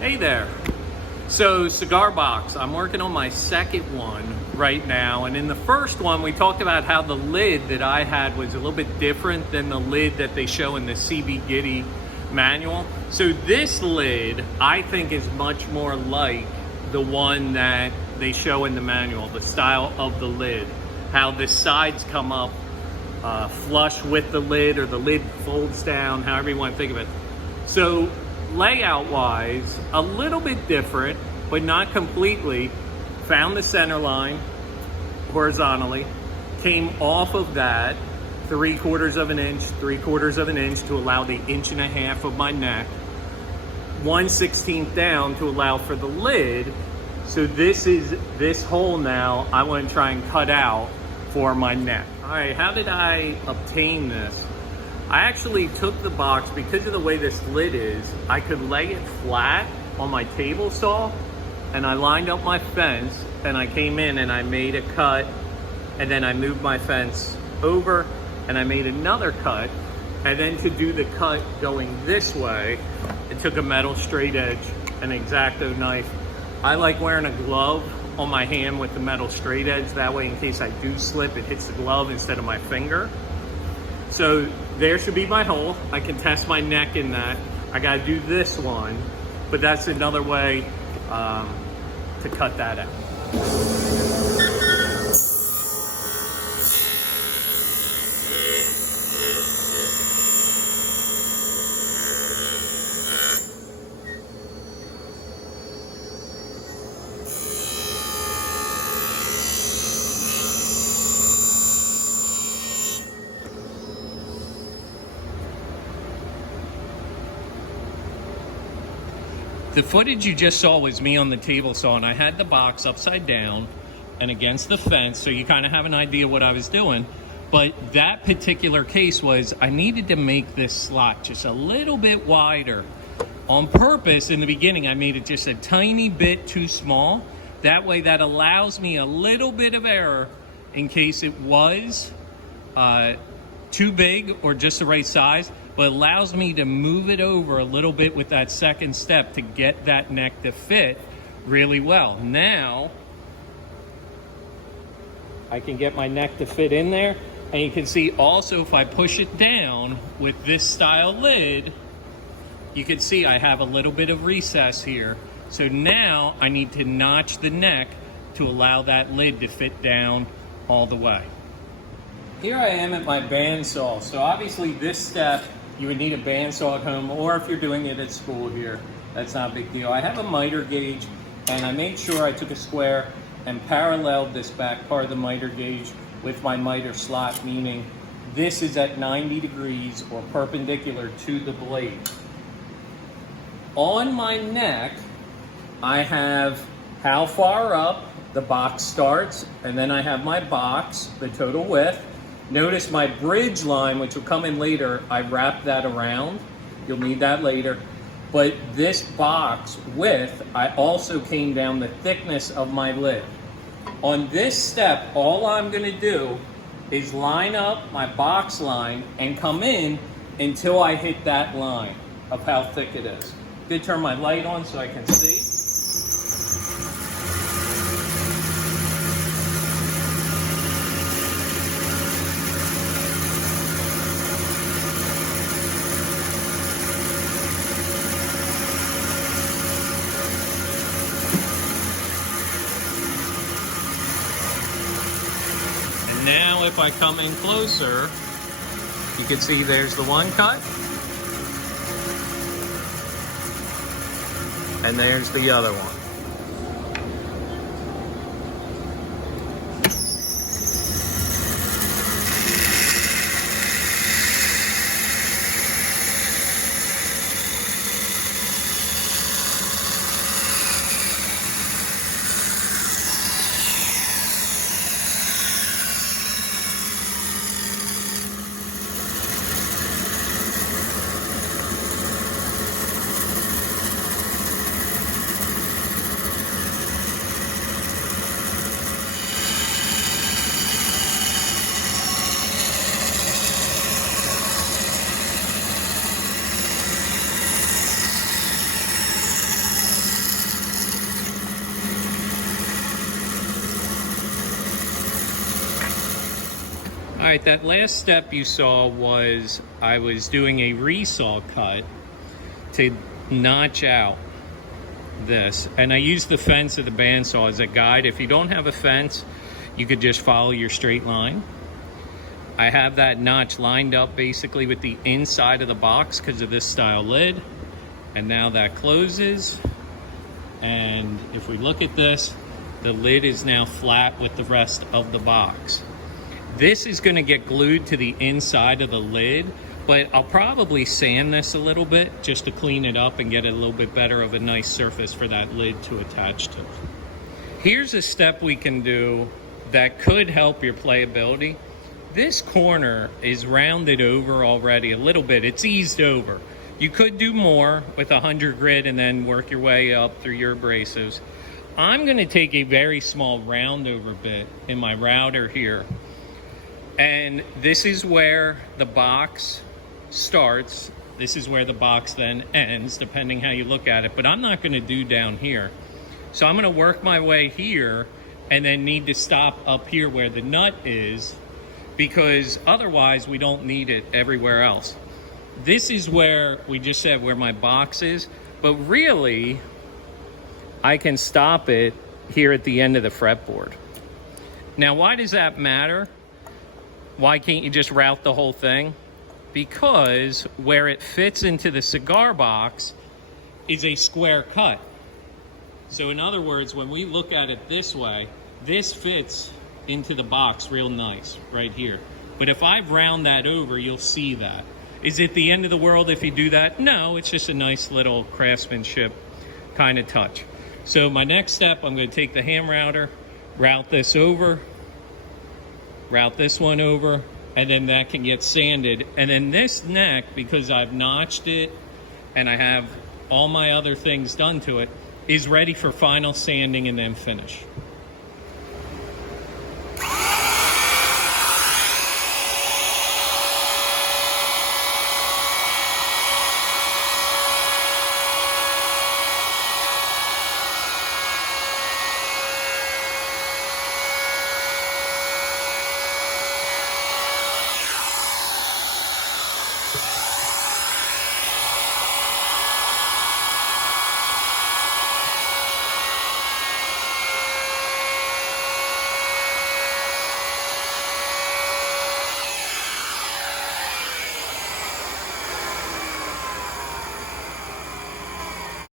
Hey there. So cigar box, I'm working on my second one right now. And in the first one, we talked about how the lid that I had was a little bit different than the lid that they show in the CB Giddy manual. So this lid, I think, is much more like the one that they show in the manual, the style of the lid, how the sides come up flush with the lid, or the lid folds down, however you want to think of it. So layout wise, a little bit different, but not completely. Found the center line horizontally, came off of that 3/4 of an inch, 3/4 of an inch to allow the 1.5 inches of my neck, 1/16 down to allow for the lid. So this hole now I want to try and cut out for my neck. All right, how did I obtain this? I actually took the box, because of the way this lid is, I could lay it flat on my table saw, and I lined up my fence, and I came in and I made a cut, and then I moved my fence over and I made another cut. And then to do the cut going this way, it took a metal straight edge, an X-Acto knife. I like wearing a glove on my hand with the metal straight edge, that way in case I do slip, it hits the glove instead of my finger. So there should be my hole. I can test my neck in that. I gotta do this one, but that's another way to cut that out. The footage you just saw was me on the table saw, and I had the box upside down and against the fence, so you kind of have an idea what I was doing. But that particular case was, I needed to make this slot just a little bit wider. On purpose, in the beginning, I made it just a tiny bit too small. That way, that allows me a little bit of error in case it was too big or just the right size, but it allows me to move it over a little bit with that second step to get that neck to fit really well. Now, I can get my neck to fit in there, and you can see also if I push it down with this style lid, you can see I have a little bit of recess here. So now I need to notch the neck to allow that lid to fit down all the way. Here I am at my bandsaw. So obviously this step, you would need a bandsaw at home, or if you're doing it at school here, that's not a big deal. I have a miter gauge, and I made sure I took a square and paralleled this back part of the miter gauge with my miter slot, meaning this is at 90 degrees or perpendicular to the blade. On my neck, I have how far up the box starts, and then I have my box, the total width. Notice my bridge line, which will come in later, I wrapped that around. You'll need that later. But this box width, I also came down the thickness of my lid. On this step, all I'm gonna do is line up my box line and come in until I hit that line of how thick it is. I'm gonna turn my light on so I can see. Now if I come in closer, you can see there's the one cut, and there's the other one. All right, that last step you saw was I was doing a resaw cut to notch out this. And I used the fence of the bandsaw as a guide. If you don't have a fence, you could just follow your straight line. I have that notch lined up basically with the inside of the box because of this style lid. And now that closes. And if we look at this, the lid is now flat with the rest of the box. This is going to get glued to the inside of the lid, but I'll probably sand this a little bit just to clean it up and get it a little bit better of a nice surface for that lid to attach to. Here's a step we can do that could help your playability. This corner is rounded over already a little bit. It's eased over. You could do more with 100 grit and then work your way up through your abrasives. I'm going to take a very small round over bit in my router here. And this is where the box starts. This is where the box then ends, depending how you look at it. But I'm not going to do down here. So I'm going to work my way here and then need to stop up here where the nut is, because otherwise we don't need it everywhere else. This is where we just said where my box is, but really I can stop it here at the end of the fretboard. Now, why does that matter? Why can't you just route the whole thing? Because where it fits into the cigar box is a square cut. So in other words, when we look at it this way, this fits into the box real nice right here. But if I round that over, you'll see that. Is it the end of the world if you do that? No, it's just a nice little craftsmanship kind of touch. So my next step, I'm going to take the ham router, route this over, route this one over, and then that can get sanded. And then this neck, because I've notched it and I have all my other things done to it, is ready for final sanding and then finish.